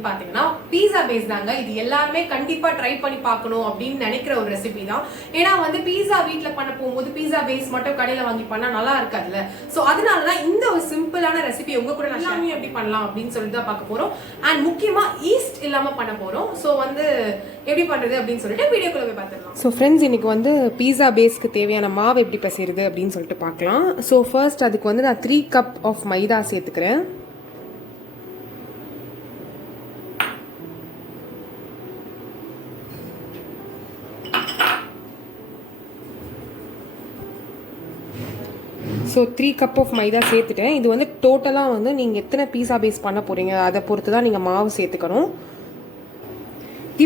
அப்படின்னு பாத்தீங்கன்னா pizza base தாங்க. இது எல்லாருமே கண்டிப்பா ட்ரை பண்ணி பார்க்கணும் அப்படின்னு நினைக்கிற ஒரு ரெசிபி தான். ஏன்னா வந்து பீஸா வீட்ல பண்ண போகும்போது பீஸா பேஸ் மட்டும் கடையில வாங்கி பண்ணா நல்லா இருக்காதுல்ல. சோ அதனாலதான் இந்த ஒரு சிம்பிளான ரெசிபி உங்க கூட நான் எல்லாமே எப்படி பண்ணலாம் அப்படின்னு சொல்லிட்டு தான் பார்க்க போறோம். அண்ட் முக்கியமா ஈஸ்ட் இல்லாம பண்ண போறோம். சோ வந்து எப்படி பண்றது அப்படின்னு சொல்லிட்டு வீடியோக்குள்ள போய் பார்த்துடலாம். ஸோ ஃப்ரெண்ட்ஸ், இன்னைக்கு வந்து பீஸா பேஸ்க்கு தேவையான மாவு எப்படி பிசைறது அப்படின்னு சொல்லிட்டு பார்க்கலாம். ஸோ ஃபர்ஸ்ட் அதுக்கு வந்து நான் 3 கப் ஆஃப் மைதா சேர்த்துக்கிறேன். ஸோ 3 கப் ஆஃப் மைதா சேர்த்துட்டேன். இது வந்து டோட்டலாக வந்து நீங்கள் எத்தனை பீஸா பேஸ் பண்ண போகிறீங்க அதை பொறுத்து தான் நீங்கள் மாவு சேர்த்துக்கணும்.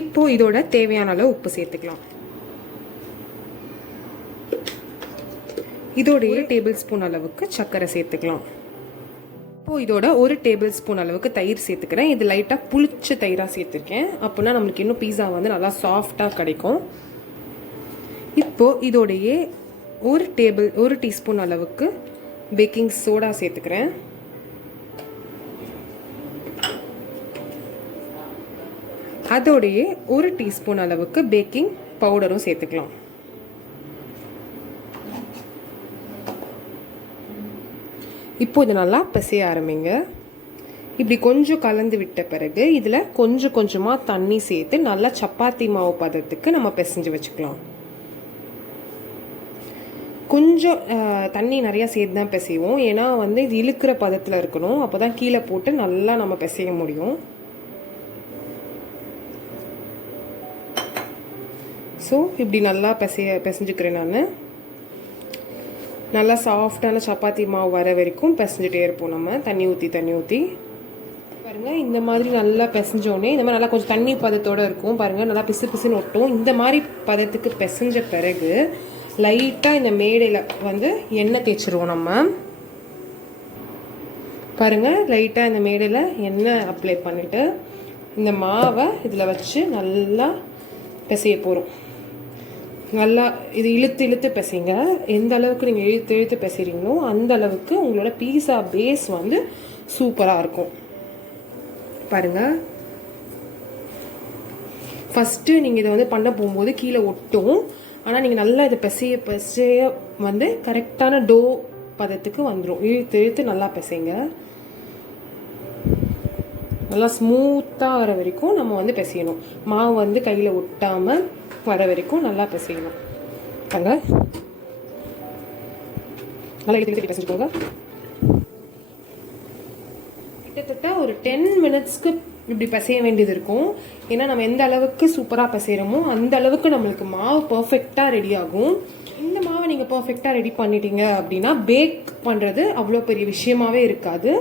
இப்போது இதோட தேவையான அளவு உப்பு சேர்த்துக்கலாம். இதோடைய டேபிள் ஸ்பூன் அளவுக்கு சர்க்கரை சேர்த்துக்கலாம். இப்போது இதோட 1 டேபிள் ஸ்பூன் அளவுக்கு தயிர் சேர்த்துக்கிறேன். இது லைட்டாக புளிச்ச தயிராக சேர்த்துருக்கேன். அப்படின்னா நம்மளுக்கு இன்னும் பீஸா வந்து நல்லா சாஃப்டாக கிடைக்கும். இப்போது இதோடைய 1 டீஸ்பூன் அளவுக்கு பேக்கிங் சோடா சேர்த்துக்கிறேன். அதோடைய 1 டீஸ்பூன் அளவுக்கு பேக்கிங் பவுடரும் சேர்த்துக்கலாம். இப்போ இது நல்லா பிசைய ஆரம்பிங்க. இப்படி கொஞ்சம் கலந்து விட்ட பிறகு இதில் கொஞ்சம் கொஞ்சமாக தண்ணி சேர்த்து நல்லா சப்பாத்தி மாவு பதத்துக்கு நம்ம பிசைஞ்சு வச்சுக்கலாம். கொஞ்சம் தண்ணி நிறையா சேர்த்து தான் பிசைவோம். ஏன்னா வந்து இது இழுக்கிற பதத்தில் இருக்கணும். அப்போ தான் கீழே போட்டு நல்லா நம்ம பிசைய முடியும். ஸோ இப்படி நல்லா பிசைஞ்சுக்கிறேன் நான். நல்லா சாஃப்டான சப்பாத்தி மாவு வர வரைக்கும் பிசைஞ்சிட்டே இருப்போம். நம்ம தண்ணி ஊற்றி பாருங்கள். இந்த மாதிரி நல்லா பிசைஞ்சோடனே இந்த மாதிரி நல்லா கொஞ்சம் தண்ணி பதத்தோடு இருக்கும். பாருங்கள், நல்லா பிசு பிசுன்னு ஒட்டும். இந்த மாதிரி பதத்துக்கு பிசைஞ்ச பிறகு லைட்டாக இந்த மேடையில் வந்து எண்ணெய் தேய்ச்சிருவோம். நம்ம பாருங்கள், லைட்டாக இந்த மேடையில் எண்ணெய் அப்ளை பண்ணிவிட்டு இந்த மாவை இதில் வச்சு நல்லா பிசைய போகிறோம். நல்லா இது இழுத்து பிசைங்க. எந்த அளவுக்கு நீங்கள் இழுத்து பிசைறீங்களோ அந்த அளவுக்கு உங்களோட பீஸா பேஸ் வந்து சூப்பராக இருக்கும். பாருங்கள், ஃபஸ்ட்டு நீங்கள் இதை வந்து பண்ண போகும்போது கீழே ஒட்டும். ஆனால் நீங்கள் நல்லா இதை பிசைய வந்து கரெக்டான டோ பதத்துக்கு வந்துடும். இழுத்து நல்லா பிசைங்க. நல்லா ஸ்மூத்தாக வர வரைக்கும் நம்ம வந்து பிசையணும். மாவு வந்து கையில் ஒட்டாமல் வர வரைக்கும் நல்லா பிசையணும். அங்க நல்லா இழுத்து பிசைஞ்சுக்கோங்க. கிட்டத்தட்ட ஒரு 10 மினிட்ஸ்க்கு இப்படி பிசைய வேண்டியது இருக்கும். ஏன்னா நம்ம எந்த அளவுக்கு சூப்பராக பிசைகிறோமோ அந்த அளவுக்கு நம்மளுக்கு மாவு பர்ஃபெக்டாக ரெடி ஆகும். இந்த மாவை நீங்கள் பர்ஃபெக்டாக ரெடி பண்ணிட்டீங்க அப்படின்னா பேக் பண்ணுறது அவ்வளோ பெரிய விஷயமாவே இருக்காது.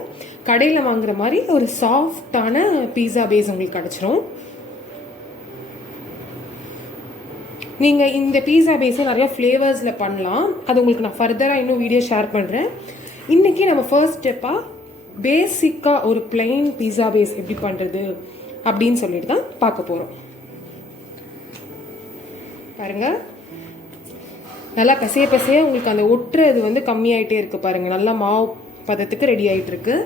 கடையில் வாங்குற மாதிரி ஒரு சாஃப்டான பீஸா பேஸ் உங்களுக்கு கிடச்சிரும். நீங்கள் இந்த பீஸா பேஸை நிறையா ஃப்ளேவர்ஸில் பண்ணலாம். அது உங்களுக்கு நான் ஃபர்தராக இன்னும் வீடியோ ஷேர் பண்ணுறேன். இன்றைக்கி நம்ம ஃபர்ஸ்ட் ஸ்டெப்பாக பேசிக்காக ஒரு பிளெயின் பீஸா பேஸ் எப்படி பண்ணுறது அப்படின்னு சொல்லிட்டு தான் பார்க்க போகிறோம். பாருங்கள், நல்லா பிசைய உங்களுக்கு அந்த ஒட்டுறது வந்து கம்மியாயிட்டே இருக்கு. பாருங்கள், நல்லா மாவு பதத்துக்கு ரெடி ஆகிட்டு இருக்கு.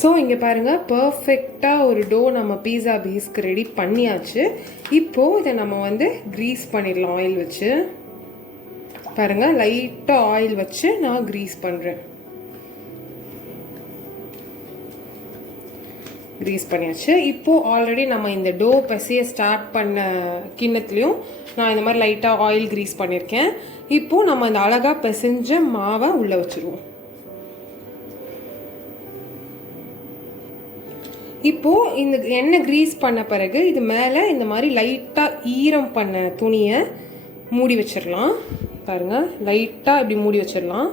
ஸோ இங்கே பாருங்கள், பர்ஃபெக்டாக ஒரு டோ நம்ம பீஸா பேஸ்க்கு ரெடி பண்ணியாச்சு. இப்போது இதை நம்ம வந்து க்ரீஸ் பண்ணிடலாம் ஆயில் வச்சு. பாருங்கள், லைட்டாக ஆயில் வச்சு நான் க்ரீஸ் பண்ணுறேன். க்ரீஸ் பண்ணியாச்சு. இப்போது ஆல்ரெடி நம்ம இந்த டோ பிசைய ஸ்டார்ட் பண்ண கிண்ணத்துலேயும் நான் இந்த மாதிரி லைட்டாக ஆயில் க்ரீஸ் பண்ணியிருக்கேன். இப்போது நம்ம இந்த அழகாக பிசைஞ்ச மாவை உள்ளே வச்சுருவோம். இப்போது இந்த எண்ணெய் க்ரீஸ் பண்ண பிறகு இது மேலே இந்த மாதிரி லைட்டாக ஈரம் பண்ண துணியை மூடி வச்சிடலாம். பாருங்கள், லைட்டாக இப்படி மூடி வச்சிடலாம்.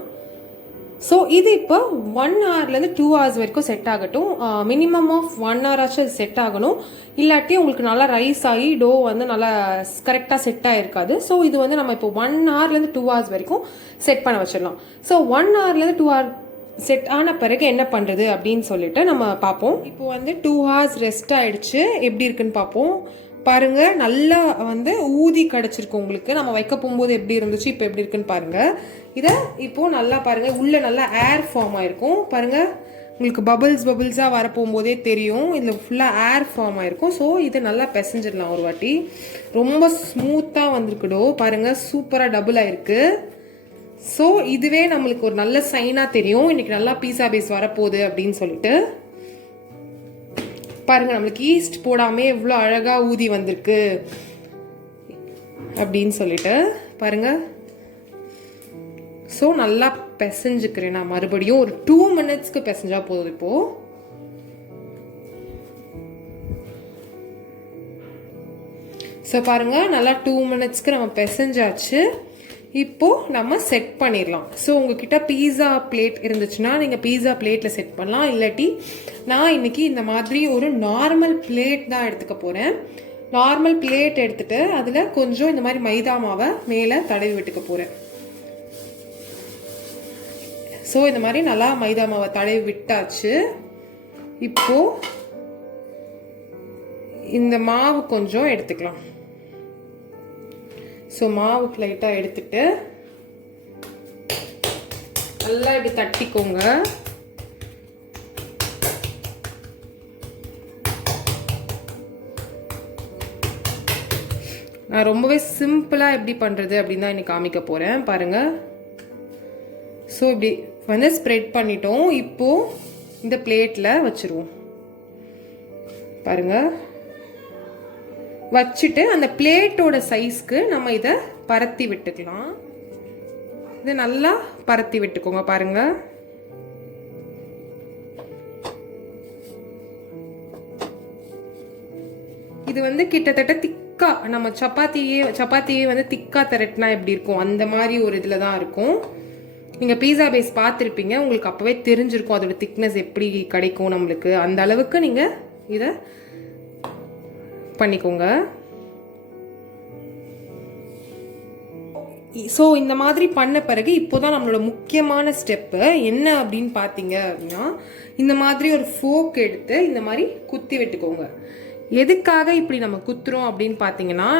ஸோ இது இப்போ 1 ஹவர்லேருந்து 2 ஹவர்ஸ் வரைக்கும் செட் ஆகட்டும். மினிமம் ஆஃப் 1 ஹவர் ஆச்சு அது செட் ஆகணும். இல்லாட்டி உங்களுக்கு நல்லா ரைஸ் ஆகி டோ வந்து நல்லா கரெக்டாக செட் ஆகிருக்காது. ஸோ இது வந்து நம்ம இப்போ 1 ஹவர்லேருந்து 2 ஹவர்ஸ் வரைக்கும் செட் பண்ண வச்சிடலாம். ஸோ 1 ஹவர்லேருந்து 2 ஹவர் செட் ஆன பிறகு என்ன பண்ணுறது அப்படின்னு சொல்லிட்டு நம்ம பார்ப்போம். இப்போ வந்து 2 ஹவர்ஸ் ரெஸ்ட் ஆகிடுச்சு. எப்படி இருக்குன்னு பார்ப்போம். பாருங்க, நல்லா வந்து ஊதி கிடச்சிருக்கு உங்களுக்கு. நம்ம வைக்க போகும்போது எப்படி இருந்துச்சு, இப்போ எப்படி இருக்குன்னு பாருங்க. இதை இப்போ நல்லா பாருங்க, உள்ள நல்லா ஏர் ஃபார்ம் ஆயிருக்கும். பாருங்க, உங்களுக்கு பபிள்ஸாக வரப்போகும்போதே தெரியும். இதில் ஃபுல்லாக ஏர் ஃபார்ம் ஆகிருக்கும். ஸோ இதை நல்லா பிசைஞ்சிடலாம் ஒரு வாட்டி. ரொம்ப ஸ்மூத்தாக வந்திருக்குடோ பாருங்கள், சூப்பராக டபுள் ஆகிருக்கு. ஸோ இதுவே நம்மளுக்கு ஒரு நல்ல சைனாக தெரியும் இன்னைக்கு நல்லா பீஸா பேஸ் வரப்போகுது அப்படின்னு சொல்லிட்டு. பாருங்க, நம்மளுக்கு ஈஸ்ட் போடாமே எவ்வளோ அழகாக ஊதி வந்திருக்கு அப்படின்னு சொல்லிட்டு பாருங்க. ஸோ நல்லா பிசைஞ்சுக்கிறேன் நான் மறுபடியும் ஒரு 2 மினிட்ஸ்க்கு பிசைஞ்சா போதும். இப்போ ஸோ பாருங்க, நல்லா 2 மினிட்ஸ்க்கு நம்ம பிசைஞ்சாச்சு. இப்போ நம்ம செட் பண்ணிடலாம். ஸோ உங்ககிட்ட பீஸா பிளேட் இருந்துச்சுன்னா நீங்கள் பீஸா பிளேட்டில் செட் பண்ணலாம். இல்லாட்டி நான் இன்னைக்கு இந்த மாதிரி ஒரு நார்மல் பிளேட் தான் எடுத்துக்க போகிறேன். நார்மல் பிளேட் எடுத்துட்டு அதில் கொஞ்சம் இந்த மாதிரி மைதா மாவை மேலே தடவி விட்டுக்க போகிறேன். ஸோ இந்த மாதிரி நல்லா மைதா மாவை தடவி விட்டாச்சு. இப்போ இந்த மாவு கொஞ்சம் எடுத்துக்கலாம். ஸோ மாவு லைட்டாக எடுத்துட்டு நல்லா இப்படி தட்டிக்கோங்க. நான் ரொம்பவே சிம்பிளாக எப்படி பண்ணுறது அப்படின்னு தான் இன்னைக்கு காமிக்க போகிறேன் பாருங்கள். ஸோ இப்படி வந்து ஸ்ப்ரெட் பண்ணிட்டோம். இப்போது இந்த பிளேட்டில் வச்சுருவோம் பாருங்கள். வச்சுட்டு அந்த பிளேட்டோட சைஸ்க்கு நம்ம இதை பரத்தி விட்டுக்கலாம். இதை நல்லா பரத்தி விட்டுக்கோங்க பாருங்க. இது வந்து கிட்டத்தட்ட திக்கா நம்ம சப்பாத்தியே வந்து திக்கா திரட்டினா எப்படி இருக்கும் அந்த மாதிரி ஒரு இதில் தான் இருக்கும். நீங்கள் பீஸா பேஸ் பார்த்துருப்பீங்க, உங்களுக்கு அப்போவே தெரிஞ்சிருக்கும் அதோட திக்னஸ் எப்படி கிடைக்கும் நம்மளுக்கு. அந்த அளவுக்கு நீங்கள் இதை பண்ணிக்கோங்க. ஸோ இந்த மாதிரி பண்ண பிறகு இப்போதான் நம்மளோட முக்கியமான ஸ்டெப்பு என்ன அப்படின்னு பார்த்தீங்க அப்படின்னா, இந்த மாதிரி ஒரு ஃபோக் எடுத்து இந்த மாதிரி குத்தி விட்டுக்கோங்க. எதுக்காக இப்படி நம்ம குத்துறோம் அப்படின்னு பார்த்தீங்கன்னா,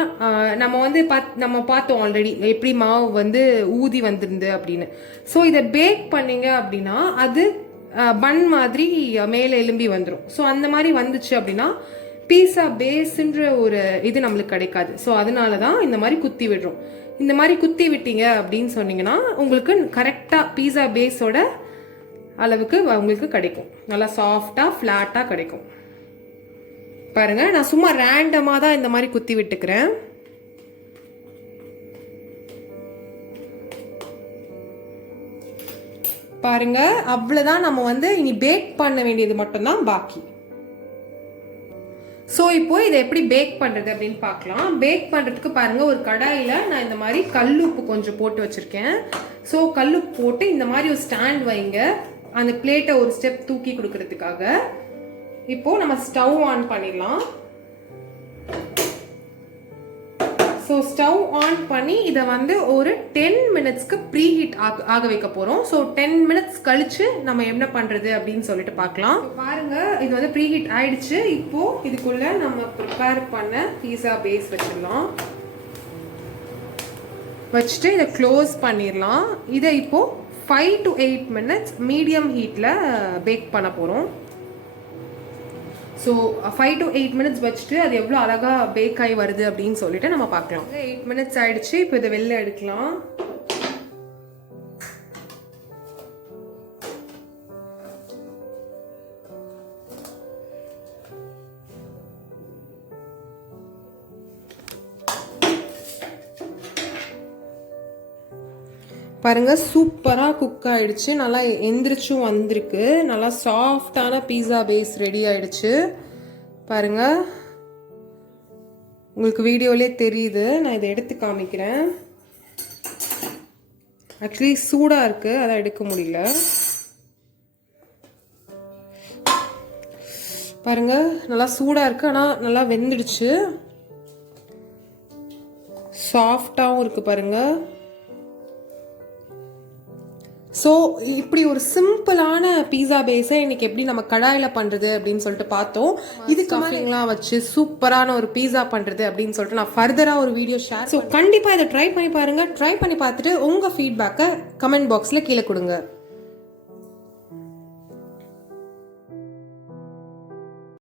நம்ம வந்து நம்ம பார்த்தோம் ஆல்ரெடி எப்படி மாவு வந்து ஊதி வந்திருந்து அப்படின்னு. ஸோ இதை பேக் பண்ணீங்க அப்படின்னா அது பன் மாதிரி மேலே எலும்பி வந்துடும். ஸோ அந்த மாதிரி வந்துச்சு அப்படின்னா பீஸா பேஸ்ன்ற ஒரு இது நம்மளுக்கு கிடைக்காது. ஸோ அதனால தான் இந்த மாதிரி குத்தி விடுறோம். இந்த மாதிரி குத்தி விட்டீங்க அப்படின்னு சொன்னீங்கன்னா உங்களுக்கு கரெக்டாக பீஸா பேஸோட அளவுக்கு உங்களுக்கு கிடைக்கும். நல்லா சாஃப்டாக ஃப்ளாட்டாக கிடைக்கும். பாருங்க, நான் சும்மா ரேண்டமாக தான் இந்த மாதிரி குத்தி விட்டுக்கிறேன். பாருங்க, அவ்வளோதான். நம்ம வந்து இனி பேக் பண்ண வேண்டியது மட்டும்தான் பாக்கி. ஸோ இப்போ இதை எப்படி பேக் பண்ணுறது அப்படின்னு பார்க்கலாம். பேக் பண்ணுறதுக்கு பாருங்கள், ஒரு கடாயில் நான் இந்த மாதிரி கல்லுப்பு கொஞ்சம் போட்டு வச்சுருக்கேன். ஸோ கல்லுப்பு போட்டு இந்த மாதிரி ஒரு ஸ்டாண்ட் வைங்க, அந்த பிளேட்டை ஒரு ஸ்டெப் தூக்கி கொடுக்கறதுக்காக. இப்போது நம்ம ஸ்டவ் ஆன் பண்ணிடலாம். ஸோ ஸ்டவ் ஆன் பண்ணி இதை வந்து ஒரு 10 மினிட்ஸ்க்கு ப்ரீ ஹீட் ஆக வைக்க போகிறோம். ஸோ 10 மினிட்ஸ் கழிச்சு நம்ம என்ன பண்ணுறது அப்படின்னு சொல்லிட்டு பார்க்கலாம். பாருங்க, இது வந்து ப்ரீ ஹீட் ஆயிடுச்சு. இப்போ இதுக்குள்ள நம்ம ப்ரிப்பேர் பண்ண பீஸா பேஸ் வச்சிடலாம். வச்சுட்டு இதை க்ளோஸ் பண்ணிடலாம். இதை இப்போ 5 to 8 மினிட்ஸ் மீடியம் ஹீட்டில் பேக் பண்ண போகிறோம். ஸோ 5 to 8 மினிட்ஸ் வச்சுட்டு அது எவ்வளோ அழகாக பேக் ஆகி வருது அப்படின்னு சொல்லிட்டு நம்ம பார்க்கலாம். 8 மினிட்ஸ் ஆயிடுச்சு. இப்போ இதை வெளில எடுக்கலாம். பாருங்க, சூப்பராக குக் ஆயிடுச்சு. நல்லா எந்திரிச்சும் வந்திருக்கு. நல்லா சாஃப்டான பீஸா பேஸ் ரெடி ஆயிடுச்சு. பாருங்க, உங்களுக்கு வீடியோலே தெரியுது. நான் இதை எடுத்து காமிக்கிறேன். ஆக்சுவலி சூடாக இருக்கு, அதான் எடுக்க முடியல. பாருங்க, நல்லா சூடாக இருக்கு, ஆனால் நல்லா வெந்துடுச்சு. சாஃப்டாகவும் இருக்கு பாருங்க. ஸோ இப்படி ஒரு சிம்பிளான பீஸா பேஸை இன்னைக்கு எப்படி நம்ம கடாயில் பண்ணுறது அப்படின்னு சொல்லிட்டு பார்த்தோம். இதுக்கு மாதிரிலாம் வச்சு சூப்பரான ஒரு பீஸா பண்ணுறது அப்படின்னு சொல்லிட்டு நான் ஃபர்தராக ஒரு வீடியோ ஷேர். ஸோ கண்டிப்பாக இதை ட்ரை பண்ணி பாருங்கள். ட்ரை பண்ணி பார்த்துட்டு உங்கள் ஃபீட்பேக்கை கமெண்ட் பாக்ஸில் கீழே கொடுங்க.